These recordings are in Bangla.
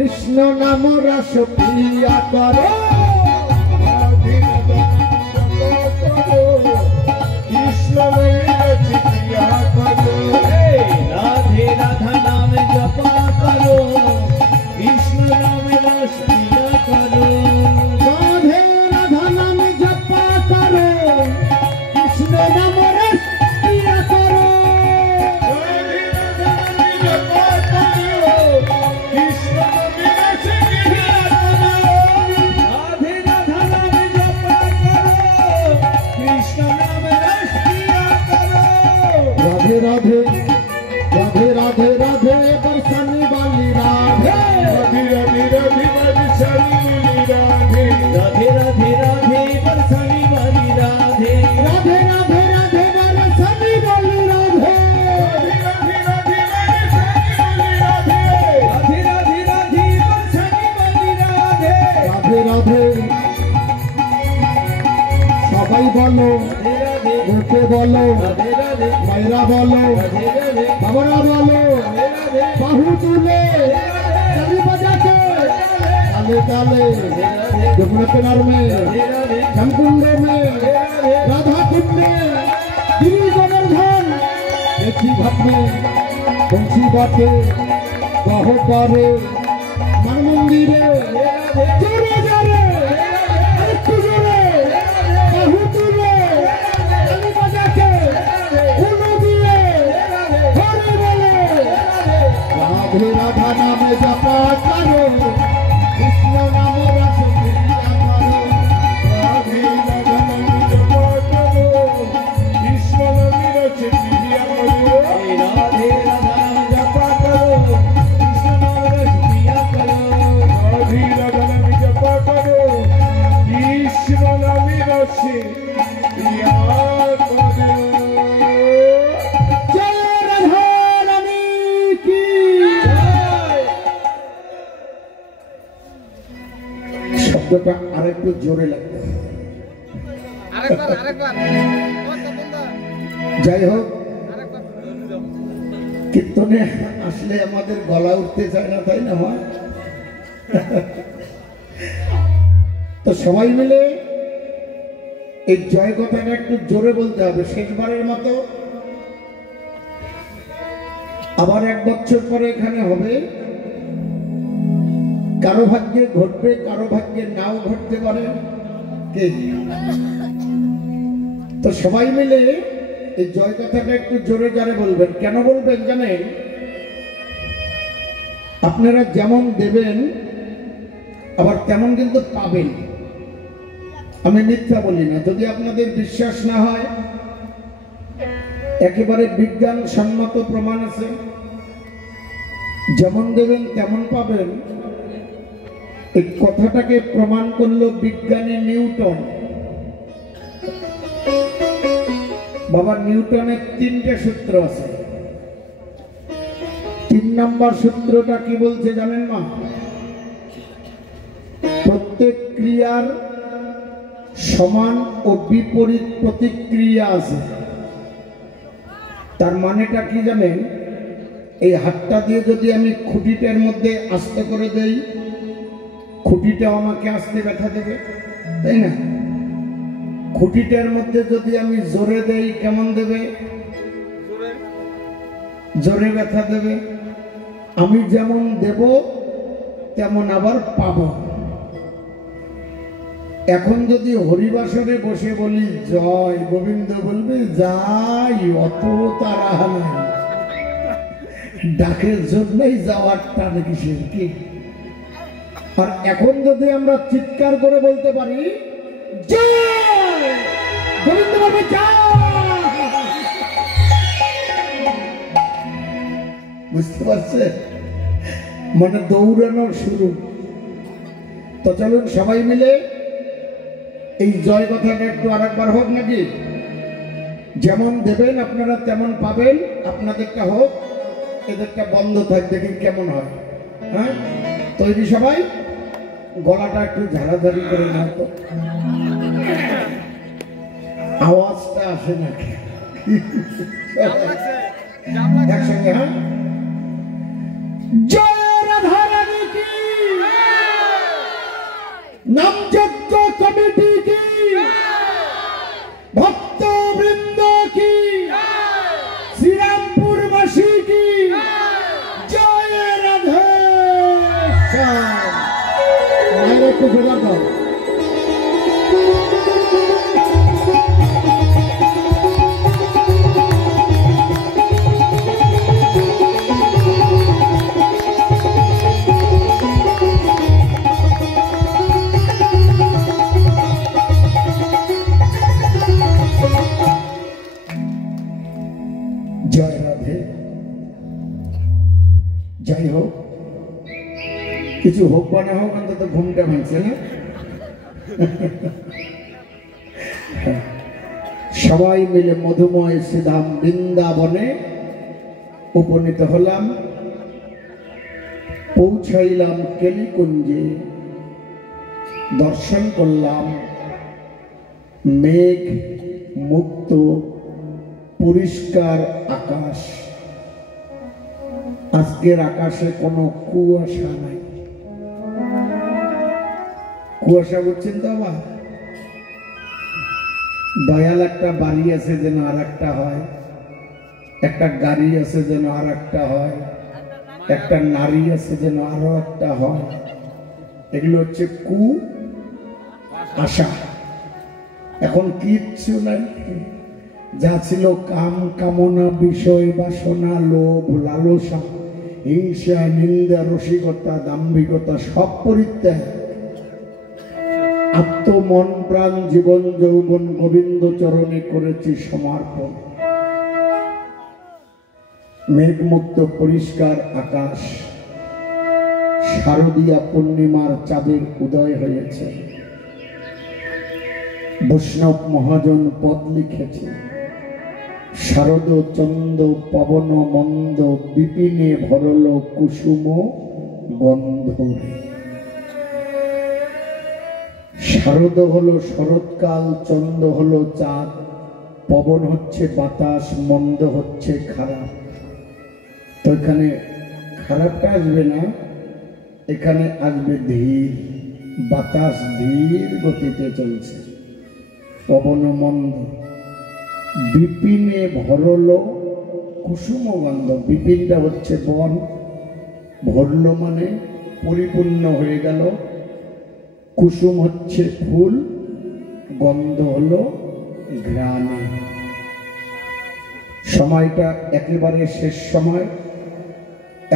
কৃষ্ণ নাম রস পিয়া করো কৃষ্ণ পিয়া করো রাধে রাধা নাম জপা করো কৃষ্ণ নাম রস পিয়া করো রাধে রাধা নাম জপা করো কৃষ্ণ নাম রস পিয়া করো राधे राधे राधे राधे बरसाने वाली राधे राधे राधे राधे बरसाने वाली राधे राधे राधे राधे बरसाने वाली राधे राधे राधे राधे बरसाने वाली राधे राधे राधे राधे राधे राधे राधे बरसाने वाली राधे राधे राधे सबाई बोलो गोपे बोलो मायरा बोलो बाबरा बोलो बाहु तुले ताली बजा के ताले ताले यमुना किनार में जमकुंड में राधा कुंड में गिरी गोवर्धन देखी घाट में बंशी बाटे बाहो पारे मन मंदिरे जोरे जोरे जोरे बाहु तुले ताली बजा के राधे राधा नाम जपा करो कृष्ण नाम रस पिया करो राधे राधा नाम जपा करो कृष्ण नाम रस पिया करो राधे राधा नाम जपा करो कृष्ण नाम रस पिया करो राधे राधा नाम जपा करो कृष्ण नाम रस पिया करो শব্দটা আরেকটু জোরে লাগবে যাই হোক কীর্তনে আসলে আমাদের গলা উঠতে চায় না তাই না হয় তো সবাই মিলে এই জয় কথাটা একটু জোরে বলতে হবে শেষবারের মতো আবার 1 বছর পরে এখানে হবে কারো ভাগ্যে ঘটবে কারো ভাগ্যে নাও ঘটতে পারে তো সবাই মিলে এই জয় কথাটা একটু জোরে জোরে বলবেন কেন বলবেন জানেন আপনারা যেমন দেবেন আবার তেমন কিন্তু পাবেন আমি মিথ্যা বলি না যদি আপনাদের বিশ্বাস না হয় একেবারে বিজ্ঞান সম্মত প্রমাণ আছে যেমন দেবেন তেমন পাবেন এই কথাটাকে প্রমাণ করলো বিজ্ঞানী নিউটন বাবা নিউটনের 3টে সূত্র আছে 3 নম্বর সূত্রটা কি বলছে জানেন মা প্রত্যেক ক্রিয়ার সমান ও বিপরীত প্রতিক্রিয়া আছে তার মানেটা কি জানেন এই হাতটা দিয়ে যদি আমি খুঁটিটার মধ্যে আস্তে করে দেই খুঁটিটাও আমাকে আস্তে ব্যথা দেবে তাই না খুঁটিটার মধ্যে যদি আমি জোরে দেই কেমন দেবে জোরে ব্যথা দেবে আমি যেমন দেব তেমন আবার পাবো এখন যদি হরিবাসরে বসে বলি জয় গোবিন্দ বলবে যাই অত তারা নাই ডাকের জন্যই যাওয়ার টান কিসের কি আর এখন যদি আমরা চিৎকার করে বলতে পারি জয় গোবিন্দ বলবে বুঝতে পারছে মানে দৌড়ানোর শুরু তো চলুন সবাই মিলে এই জয় কথাটা একটু আরেকবার হোক নাকি যেমন দেবেন আপনারা তেমন পাবেন আপনাদেরটা হোক এদেরটা বন্ধ থাক দেখি কেমন হয় হ্যাঁ তৈরি সবাই গলাটা একটু ঝাড়াঝাড়ি করে নাও তো আওয়াজটা আসে নাকি একসঙ্গে হ্যাঁ জয় রাধা রানী কি মায়ের একটু জোগাড় দাও। জয় রাধে। যাই হোক, কিছু হোক বা না হোক, অন্তত ঘুমটা ভাঙছে না। সবাই মিলে মধুময় শ্রীধাম বৃন্দাবনে উপনীত হলাম, পৌঁছাইলাম কেলিকুঞ্জে, দর্শন করলাম মেঘ মুক্ত পরিষ্কার আকাশ। আজকের আকাশে কোনো কুয়াশা নাই। কুয়াশা বুঝছেন তো আবার? দয়াল একটা বাড়ি আছে যেন আর একটা হয়, একটা গাড়ি আছে যেন আর একটা হয়, একটা নারী আছে যেন আরো একটা হয়। এগুলো হচ্ছে কুয়াশা। এখন কিচ্ছু নাই। যা ছিল কাম কামনা বিষয় বাসনা লোভ লালসা হিংসা নিন্দা রসিকতা দাম্ভিকতা সব পরিত্যাগ, আত্মমন প্রাণ জীবন যৌবন গোবিন্দ চরণে করেছি সমর্পণ। মেঘমুক্ত পরিষ্কার আকাশ, শারদীয়া পূর্ণিমার চাঁদের উদয় হয়েছে। বৈষ্ণব মহাজন পদ লিখেছে, শারদ চন্দ পবন মন্দ বিপিনে ভরল কুসুম গন্ধ। শারদ হলো শরৎকাল, চন্দ হলো চাঁদ, পবন হচ্ছে বাতাস, মন্দ হচ্ছে খারাপ। তো এখানে খারাপটা আসবে না, এখানে আসবে ধীর। বাতাস ধীর গতিতে চলছে, পবন মন্দ। বিপিনে ভরল কুসুম গন্ধ। বিপিনটা হচ্ছে বন, ভরল মানে পরিপূর্ণ হয়ে গেল। কুসুম হচ্ছে ফুল, গন্ধ হলো ঘ্রাণে। সময়টা একেবারে শেষ সময়।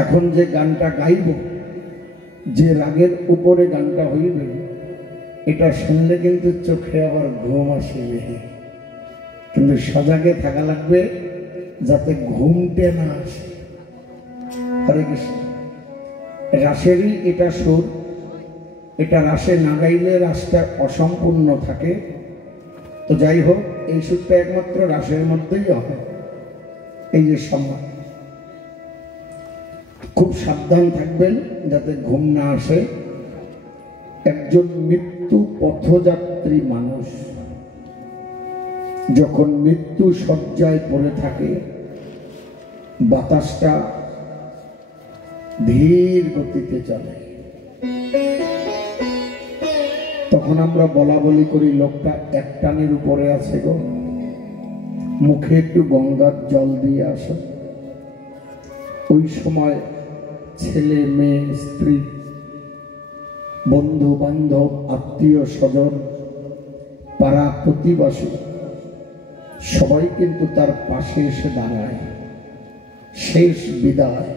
এখন যে গানটা গাইব, যে রাগের উপরে গানটা হইবে, এটা শুনলে কিন্তু চোখে আবার ঘুম আসবে, কিন্তু সজাগে থাকা লাগবে যাতে ঘুমটে না আসে। হরে কৃষ্ণ। রাসেরই এটা সুর। এটা রাসে না গাইলে রাসটা অসম্পূর্ণ থাকে। তো যাই হোক, এই সুরটা একমাত্র রাসের মধ্যেই হয়। এই যে সম্মান, খুব সাবধান থাকবেন যাতে ঘুম না আসে। একজন মৃত্যু পথযাত্রী মানুষ যখন মৃত্যু শয্যায় পড়ে থাকে, বাতাসটা ধীর গতিতে চলে, তখন আমরা বলা বলি করি লোকটা এক টানের উপরে আছে গো, মুখে একটু গঙ্গার জল দিয়ে আসো। ওই সময় ছেলে মেয়ে স্ত্রী বন্ধু বান্ধব আত্মীয় স্বজন পাড়া প্রতিবাসী সবাই কিন্তু তার পাশে এসে দাঁড়ায়। শেষ বিদায়,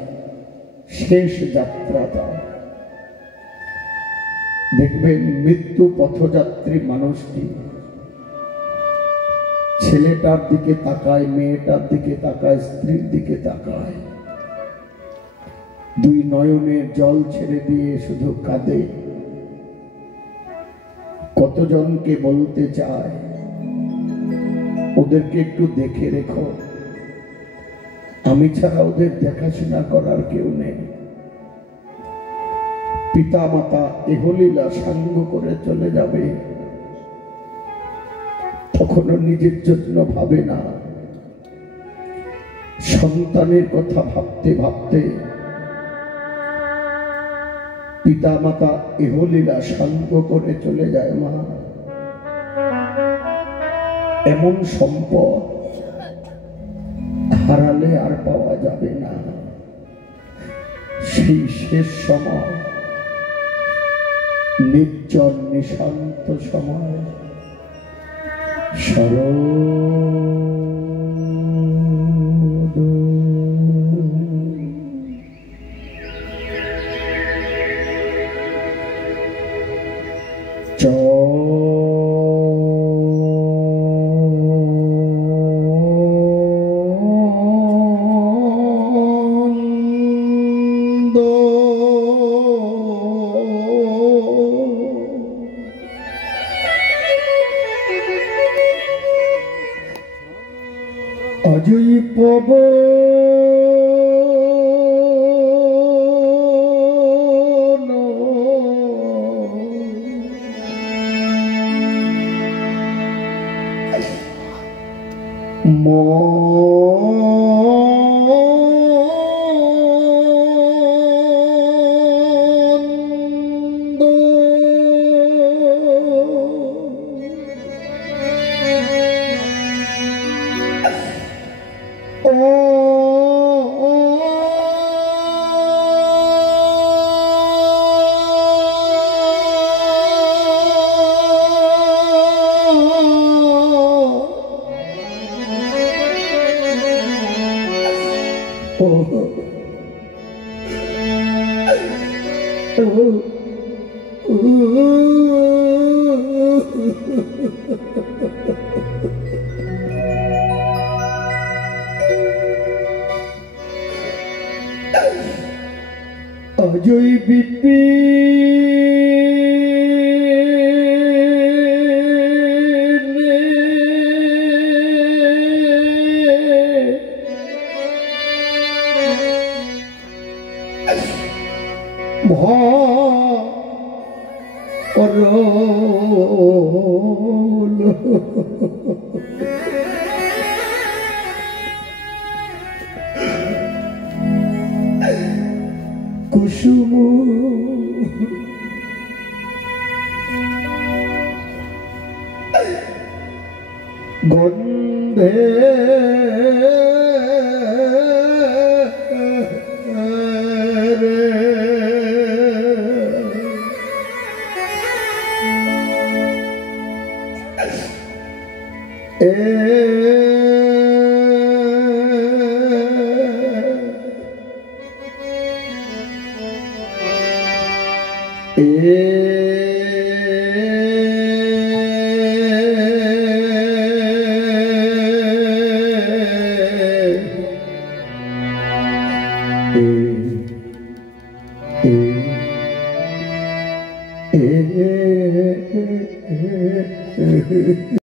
শেষ যাত্রাটা দেখবেন মৃত্যু পথযাত্রী মানুষটি ছেলেটার দিকে তাকায়, মেয়েটার দিকে তাকায়, স্ত্রীর দিকে তাকায়, দুই নয়নে জল ছেড়ে দিয়ে শুধু কাঁদে। কতজনকে বলতে চায় ওদেরকে একটু দেখে রেখো, আমি ছাড়া ওদের দেখাশোনা করার কেউ নেই। পিতা মাতা এহলীলা সাঙ্গ করে চলে যাবে, তখনও নিজের জন্য ভাবে না। সন্তানের কথা ভাবতে ভাবতে পিতা মাতা এহলীলা সাঙ্গ করে চলে যায়। মা, এমন সম্পদ হারালে আর পাওয়া যাবে না। সেই শেষ সময় নির্জন নিশান্ত সময় শরদ অজয় পবন মন্দ অজয় বিপিন ভরল কুসুম গন্ধে